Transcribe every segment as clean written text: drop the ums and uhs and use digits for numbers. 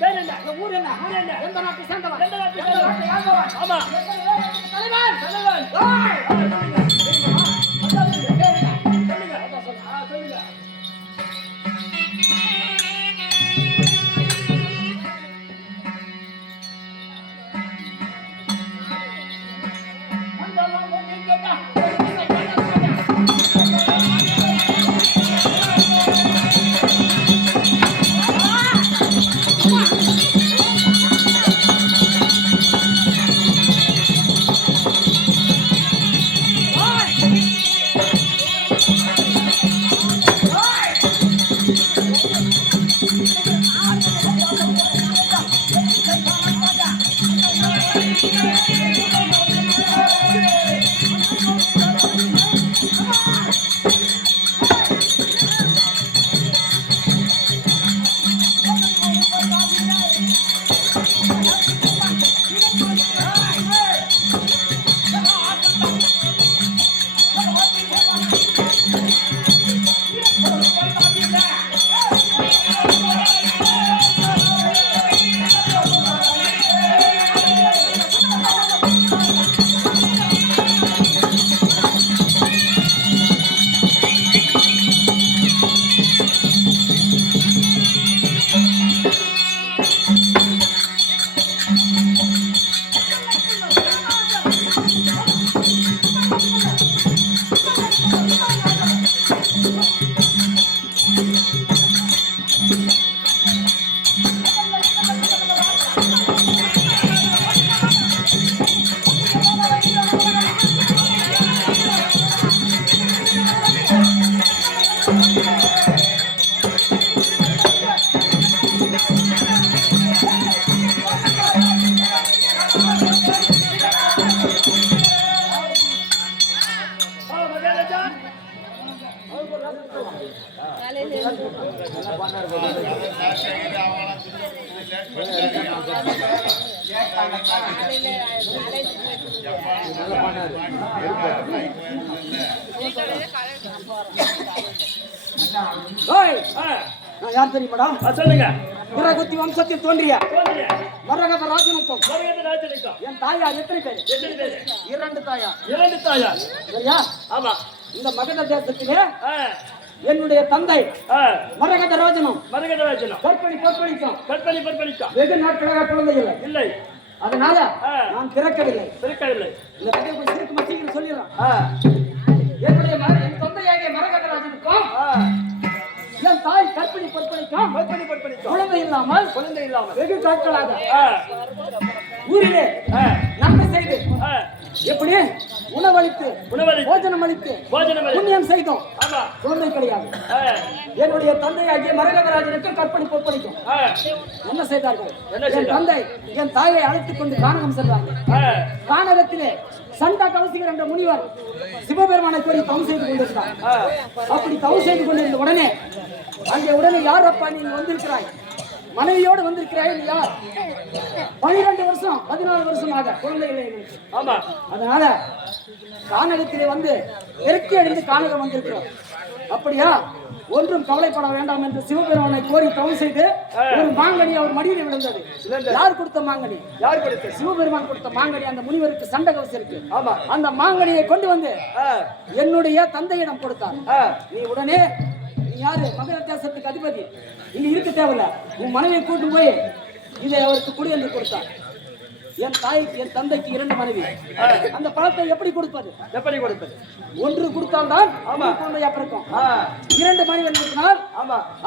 பேர் என்ன? ஊர் என்ன? எந்த நாட்டை சேர்ந்தவன்? ஆமா யார் தெரியுமாடா? சொல்லுங்க. வீரகுத்தி வம்சத்தில் தோன்றிய மரகத ராஜனுக்கும் என் தாயார் எத்தனை பேர்? 2 தாயார். 2 தாயார். சரியா? ஆமா. இந்த மகத தேசத்திலே என்னுடைய தந்தை மரகத ராஜனும் கற்பழிக்கும் வெகு நாட்களாக குழந்தை இல்லை. அதனால நான் பிறக்கவில்லை. இந்த கதையை கொஞ்சம் சீக்கிரம் சொல்லிடுறேன். என்னுடைய என் தந்தையாகிய மரகத ராஜனுக்கும் என் தாய் கற்பழிக்கும் குழந்தை இல்லாமல் வெகு நாட்களாக ஊரிலே நன்மை செய்து எப்படி உணவளித்து போஜனம் அளித்து புண்ணியம் செய்தோம். குழந்தை கிடையாது. என்னுடைய தந்தையாகிய மரகதராஜனுக்கு கற்பனை பொற்பணிக்கும் என்ன செய்தார்கள்? என் தந்தை என் தாயை அழைத்துக் கொண்டு கானகம் சென்றார்கள். கானகத்திலே சண்டா கவசிகர் என்ற முனிவர் சிவபெருமானை கோரி தவம் செய்து கொண்டிருந்தார். அப்படி தவம் செய்து கொண்டிருந்த உடனே அங்கே யார் அப்பா நீ வந்திருக்கிறாய், மனைவியோடு வந்திருக்கிறாய், நீ யார்? 12 வருஷம் 14 வருஷமாக குழந்தை இல்லை. ஆமா. அதனால கானகத்திலே வந்து நெருக்கி அடைந்து கானகம் வந்திருக்கிறோம். அப்படியா? ஒன்றும் கவலைப்பட வேண்டாம் என்று சிவபெருமானை கோரி தவம் செய்து ஒரு மாங்கனி அவர் மடியில் விழுந்தது. யார் கொடுத்த மாங்கனி? சிவபெருமான் கொடுத்த மாங்கனி. அந்த முனிவருக்கு சண்டகவசம் இருக்கு. ஆமா. அந்த மாங்கனியை கொண்டு வந்து என்னுடைய தந்தையிடம் கொடுத்தார். நீ உடனே யாரு மகர தேசத்துக்கு அதிபதி, இங்க இருக்க தேவையில்ல, உன் மனைவியை கூட்டு போய் இதை அவருக்கு குடி என்று கொடுத்தார். என் தாய்க்கு என் தந்தைக்கு 2 மனைவி. அந்த பழத்தை எப்படி கொடுப்பது? ஒன்று கொடுத்தால்தான் குழந்தையா பிறக்கும். 2 மனைவி இருக்கிறார்.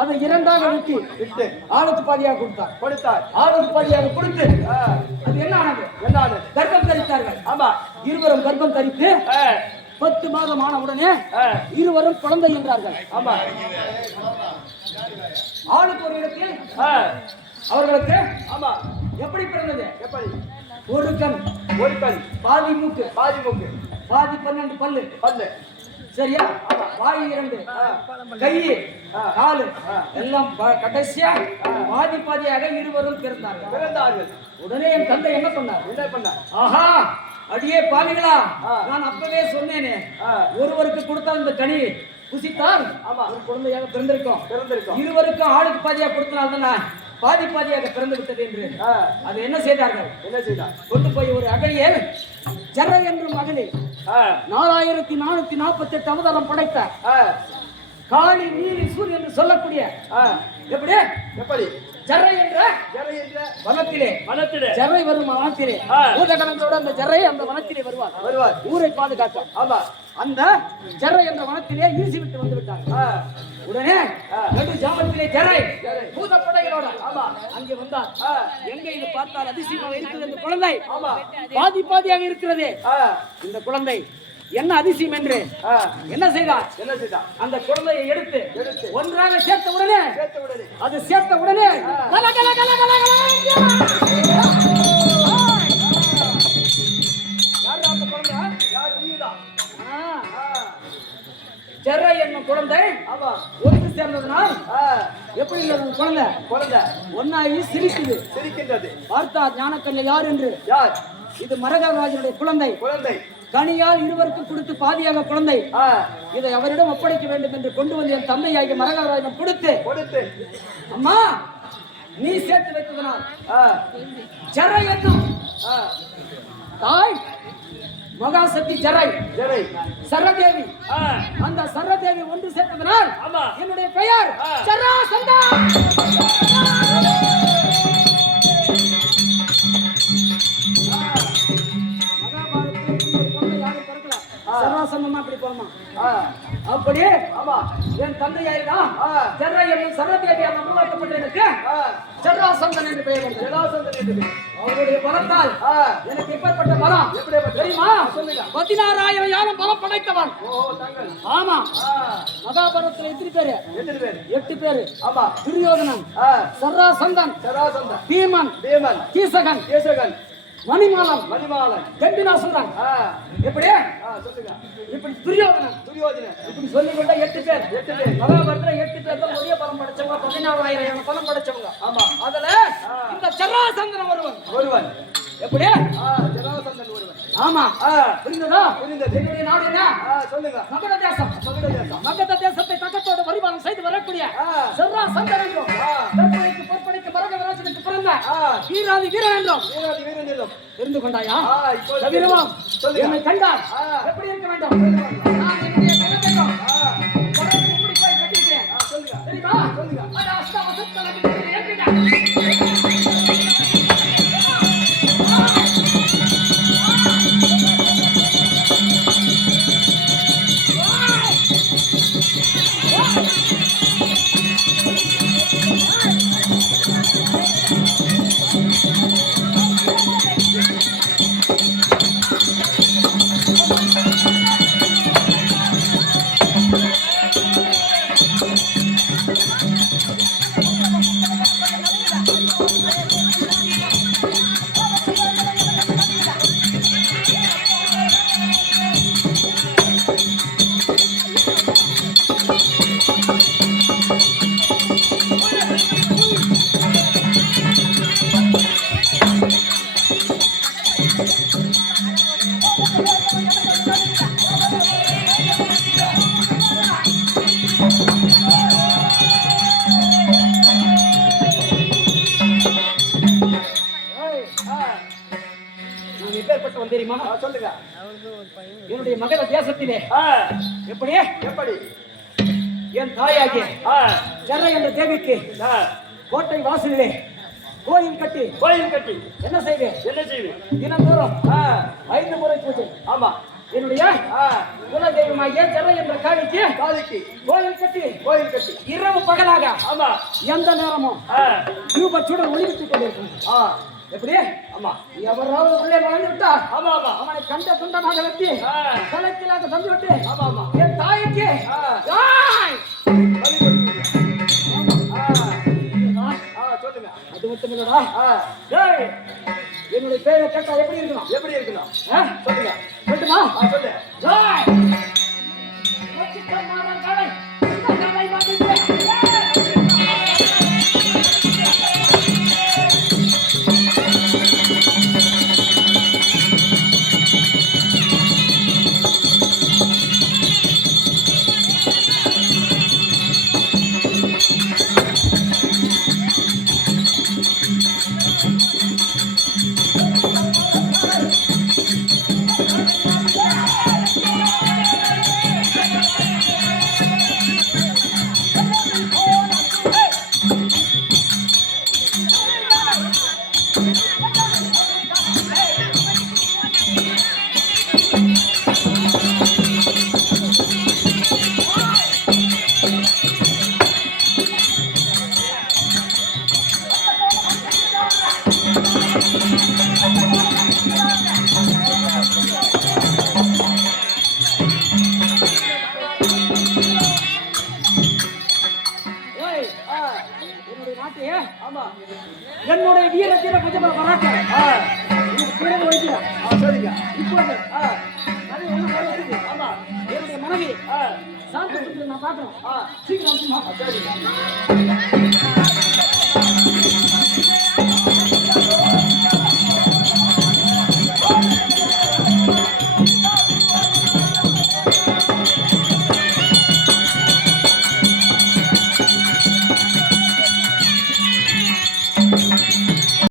அதை 2ஆக விட்டு ஆளுக்கு பாதியாக கொடுத்தார். ஆளுக்கு பாதியாக கொடுத்து அது என்ன ஆனது? கர்ப்பம் தரித்தார்கள். ஆமா. இருவரும் கர்ப்பம் தரித்து 10 மாதம் ஆன உடனே இருவரும் குழந்தை என்றார்கள். ஆமா. ஆளுக்கு ஒரு இடத்தில் அவர்களுக்கு ஆமா எப்படி பிறந்தது? எப்படி? ஒரு கண் பாதி மூக்கு பாதி 12 பல்லு. சரியா? வாய் 2, கை, காலு எல்லாம் கடைசியா பாதியாக இருவரும் பிறந்தார்கள். உடனே என் தந்தை என்ன பண்ணார்? ஆஹா, அடியே பாவிகளா, நான் அப்பவே சொன்னேனே, ஒருவருக்கு கொடுத்தால் இந்த கனி புசித்தால் ஒரு குழந்தையாக பிறந்திருக்கும். இருவருக்கும் ஆளுக்கு பாதியா கொடுத்தனால்தான் பாதி பாதியாக பிறந்து விட்டது என்று அது என்ன செய்தார்கள்? என்ன செய்தார்? கொண்டு போய் ஒரு அகழியில் ஜரை என்றும் அகழி 4448 அவதாரம் படைத்த காளி நீலி சூரியன் என்று சொல்லக்கூடிய எப்படி ஜரை என்ற வனத்திலே ஜரை வரும் வனத்திலே பூதகணங்களோட அந்த ஜரை அந்த வனத்திலே வருவார் ஊரை பாதுகாக்க. ஆமா, அந்த ஜரை என்ற வனத்திலே வீசி விட்டு வந்து விட்டார். உடனே நடு ஜாமத்திலே ஜரை பூதப்படைகளோட அங்கே வந்தார். எங்க இது பார்த்தால் அதிசயமாக இருக்குது இந்த குழந்தை. பாதி பாதியாக இருக்கிறது இந்த குழந்தை. என்ன அதிசயம் என்று என்ன செய்தார்? அந்த குழந்தையை எடுத்து ஒன்றாக சேர்த்த உடனே அது சேர்த்த உடனே ஜரை என்னும் குழந்தை ஒன்று சேர்ந்ததுனால் எப்படி குழந்தை ஒன்னாகி சிரிக்கின்றது. பார்த்தார் ஞானக்கல்ல யார் என்று. இது மரகதராஜனுடைய குழந்தை. கனியால் இருவருக்கும் கொடுத்து பாதியாக குழந்தை இதை அவரிடம் ஒப்படைக்க வேண்டும் என்று கொண்டு வந்து என் தந்தையாகிய மரகதராஜன் கொடுத்து அம்மா நீ சேர்த்து வைத்ததனால் ஜரை என்னும் தாய் மகாசக்தி ஜரை சரதேவி அந்த சரதேவி ஒன்று சேர்த்ததனால் என்னுடைய பெயர் ஜராசந்தா. சராசந்தமா அப்படி போமா அப்படியே என் தந்தையாயிரா ஜரை என்னும் சரதேவியாக உருவாக்கப்பட்ட எனக்கு ஜராசந்தன் என்று பெயர் வந்தது. அவருடைய பலத்தால் எனக்கு எப்பேற்பட்ட பலம் தெரியுமா? 16,000 யாரும் பலம் படைத்தவன். ஆமா, மகாபாரதத்துல எட்டு பேரு. ஆமா, துரியோதனன், சராசந்தன், பீமன், கீசகன், மணிமாலன், கண்டினாசுரன். எப்படி இப்படி துரியோதனன் இப்படி சொல்லிக்கொண்ட 8 பேர். மகாபாரதத்துல 8 பேர் தான் ஒரே பலம் படைச்சவங்க. 16,000 பலம் படைச்சவங்க. ஆமா, அதுல இந்த ஜராசந்தன் ஒருவன். எப்படி ஜராசந்தன் ஒருவன். ஆமா, புரிந்ததா? என்னுடைய நாடு என்ன? சொல்லுங்க. மகத தேசத்தை தக்கத்தோடு பரிபாலனம் செய்து வரக்கூடிய ஜராசந்தன் என்றும் பொற்படைக்கு மரகதராஜனுக்கு பிறந்த வீராதி வீரன் என்றும் தெரிந்து கொண்டாயா? என்னை கண்டார் எப்படி இருக்க வேண்டும்? நான் என்னுடைய கணவனிடம் இப்படி போய் கட்டிக்கிறேன். தெரியுமா? அது அஷ்டவசத்தனக்கு தெரியுமா? சொல்லுங்க. என்னுடைய மகத தேசத்திலே எப்படி என் தாயாகிய ஜரை என்ற தேவிக்கு கோட்டை வாசலிலே கோயில் கட்டி என்ன செய்வேன்? தினந்தோறும் 5 முறை பூஜை. ஆமா, என்னுடைய குலதெய்வமாகிய ஜரை என்ற காளிக்கு கோயில் கட்டி இரவு பகலாக எந்த நேரமும் தூபச்சுடன் ஒளிவிட்டுக் கொண்டிருக்கும். எப்படி? ஆமா, எவராவது உள்ளே நுழைந்து விட்டார் அவனை கண்ட துண்டமாக வெட்டி கலத்திலாக தந்து விட்டு என் தாய்க்கு அது மட்டும் இல்லடா, என்னுடைய பேரை கேட்டா எப்படி இருக்கணும்? சொல்லுங்க. சொல்லுமா? சொல்லு. போய் சாப்பிட்டு நான் பார்க்கணும் சீக்கிரம் சரி